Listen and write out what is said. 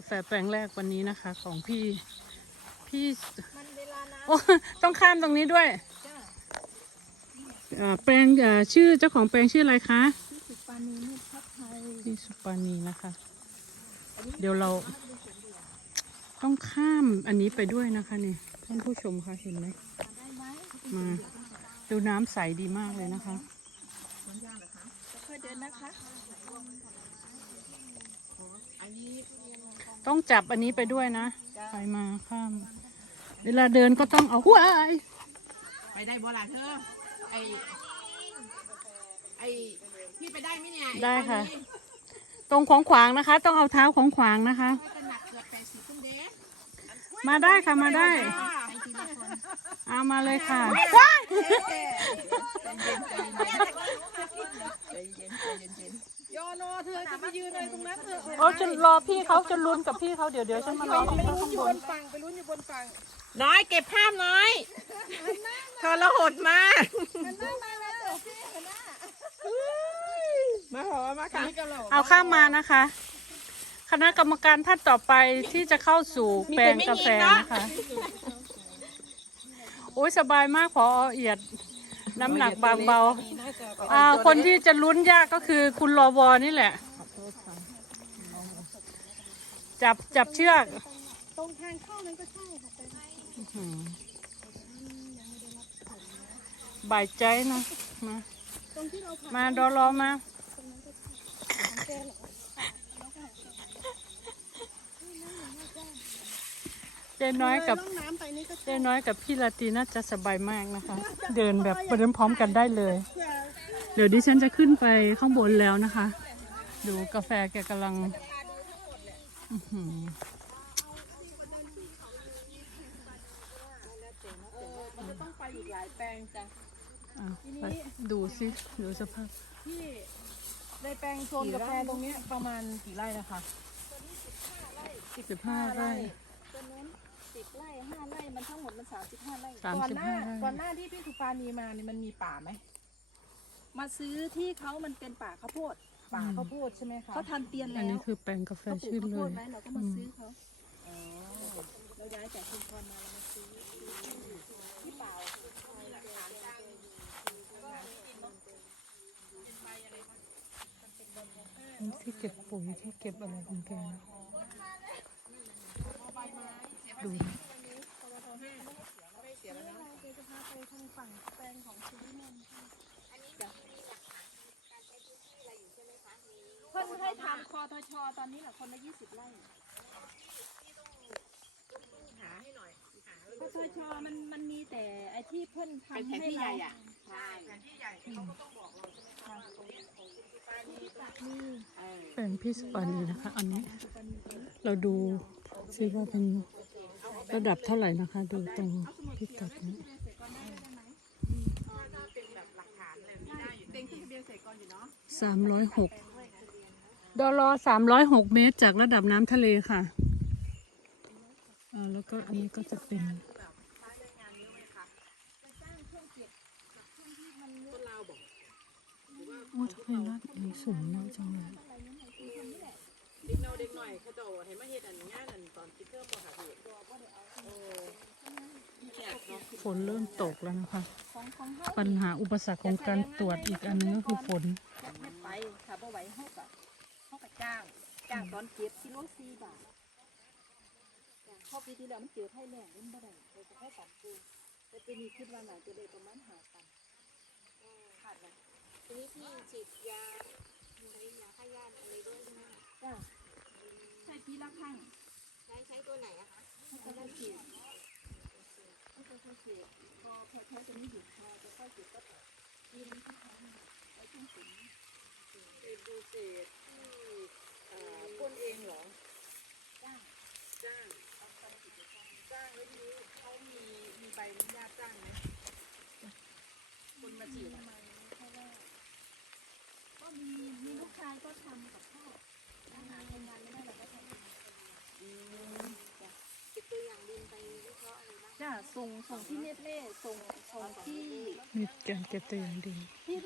าแฟแปลงแรกวันนี้นะคะ ของพี่พี่มันเวลานะโอ้ต้องข้ามตรงนี้ด้วยจ้าเอ่อแปลงเอ่อชื่อเจ้าของแปลงชื่ออะไรคะที่สุปานีนิพัฒไทยพี่สุปานีนะคะ เดี๋ยวเรา ต้องข้ามอันนี้ไปด้วยนะคะนี่ท่านผู้ชมคะเห็นไหมได้ไหมมาดูน้ำใสดีมากเลยนะคะค่อยๆเดินนะคะ ต้องจับอันนี้ไปด้วยนะไปมาข้าม เวลาเดินก็ต้องเอาหัวไยไปได้บ่ล่ะเธอไอไอพี่ไปได้ไหมเนี่ยอ้ได้ค่ะตอนนี้ตรงของขวางนะคะ ต้องเอาเท้าของขวางนะคะก็จะหนักเกือบแปดสิบคุณเด้มาได้ค่ะมาได้ไปทีละคนเอามาเลยค่ะยอ นอเธอจะไปยืนอะไรตรงนั้นเธอโอ้จะรอพี่เขาจะลุ้นกับพี่เขาเดี๋ยวเดี๋ยวฉันมารอพี่เขาข้างบนฝั่งไปลุ้นอยู่บนฝั่งน้อยเก็บภาพน้อยเธอละหดมากหันหน้ามาแล้วพี่หันหน้ามาขอมาค่ะเอาข้ามมานะคะ คณะกรรมการท่านต่อไปที่จะเข้าสู่แปลงกาแฟนะคะโอ้ยสบายมากพอเอียด น้ำหนักบางเบาอ่าคนที่จะลุ้นยากก็คือคุณรอวอนี่แหละ จับจับเชือก ตรงทางเข้านั้นก็ใช่ค่ะแต่อืมบ่ายใจนะมาตรงที่เราผ่านมาดอรอมาของแกเหรอเจ๊น้อยกับล่อง น้ำไปนี่ก็เจ๊น้อยกับพี่ลาตีน่าจะสบายมากนะคะ เดินแบบเดินพร้อมกันได้เลย เดี๋ยวดิฉันจะขึ้นไปข้างบนแล้วนะคะ ดูกาแฟแกกำลังอื้อหือจะต้องไปอีกหลายแปลงจ้ะอะไปดูสิดูสภาพที่ในแปลงโซนกาแฟตรงเนี้ยประมาณกี่ไร่นะคะสิบห้าไร่ตัวนู้นสิบไร่ห้าไร่ มันทั้งหมดมันสามสิบห้าไร่สามก่อนสิบหน้าห้าไร่ก่อนหน้าที่พี่สุปานีมาเนี่ยมันมีป่าไหมมาซื้อที่เขามันเป็นป่าข้าวโพดป่าข้าวโพดใช่ไหมคะเขาทำเตียนอัแล้นนี้วคือแปลงกาแฟเขาปลูชื่กนข้าวเลโพดย ไว้เราก็มาซื้อเขาเราย้ายจากชุมพรมาเรามาซื้อที่เปล่าที่เก็บปุ๋ยที่เก็บอะไรของแกนะดูนะ ดี๋ยวแล้วนะเราจะพาไปทางฝั่งแปลงของชีวิตมันอันนี้จะมีหลักฐานการใช้พื้นที่อะไรอยู่ใช่ไหมคะมีเพิ่นให้ทำคอทชตอนนี้แหละคนละยี่สิบไร่หาให้หน่อยคอทชมันมันมีแต่ไอที่เพื่อนทำให้เราใช่แผนที่ใหญ่เขาก็ต้องบอกเราใช่ไหมคะตรงนี้ของคุสปานีตรงนเป็นพิสปานีนะคะ อันนี้ เราดูซิว่าเป็น ระดับเท่าไหร่นะคะ ดูตรงที่ตัดนี้สามร้อยหกดอลลสามร้อยหกเมตรจากระดับน้ำทะเลค่ะแล้วก็อันนี้ก็จะเป็นโอ้ทำไมรถนี้สูงเยอะจังเลย ด็กเนาเด็กหน่อยเขาจะเห็นมาเฮ็ดอันงานอันตอนคิดเทอมบ่ค่ะพี่โอ้เนี่ยเนาะฝนเริ่มตกแล้วนะคะ ของของเฮาปัญหาอุปสรรคของการตรวจอีกอันนึงก็คือฝนเฮ็ดไปถ้าบ่ไหวเฮาก็เฮาก็จ้าง จ้างตอนเก็บกิโลสี่บาทจ้างพอปีที่แล้วมันเจอไผ่แรงมันบ่ได้เลยจะให้สามปูแต่ปีนี้คิดว่าน่าจะได้ประมาณห้าตันขาดนะทีนี้พี่ฉีดยาใช้ยาฆ่าหญ้าอะไรด้วยใช่ไหมคะ จ้าใช่ปีละครั้งใช้ใช้ตัวไหนอะคะให้เขาได้ฉีดให้เขาได้ฉีดพอพอใช้ตัวนี้หยุดพอจะค่อยฉีดก็ปีนึงทุกครั้งไว้ช่วงถึงเอ็นดูเศษที่เอ่อพ่นเองเหรอ จ้าง จ้างจ้างแล้วทีนี้เขามีมีใบอนุญาตจ้างไหมคนมาฉีดอะ เพราะว่าก็มีมีลูกชายก็ทำกับพ่ออาหารทำงานไม่ได้เราก็ทำ เก็บตัวอย่างดินไปวิเคราะห์อะไรบ้าง จ้า ส่งส่งที่เนตเล่ส่งส่งที่มีการเก็บตัวอย่างดีที่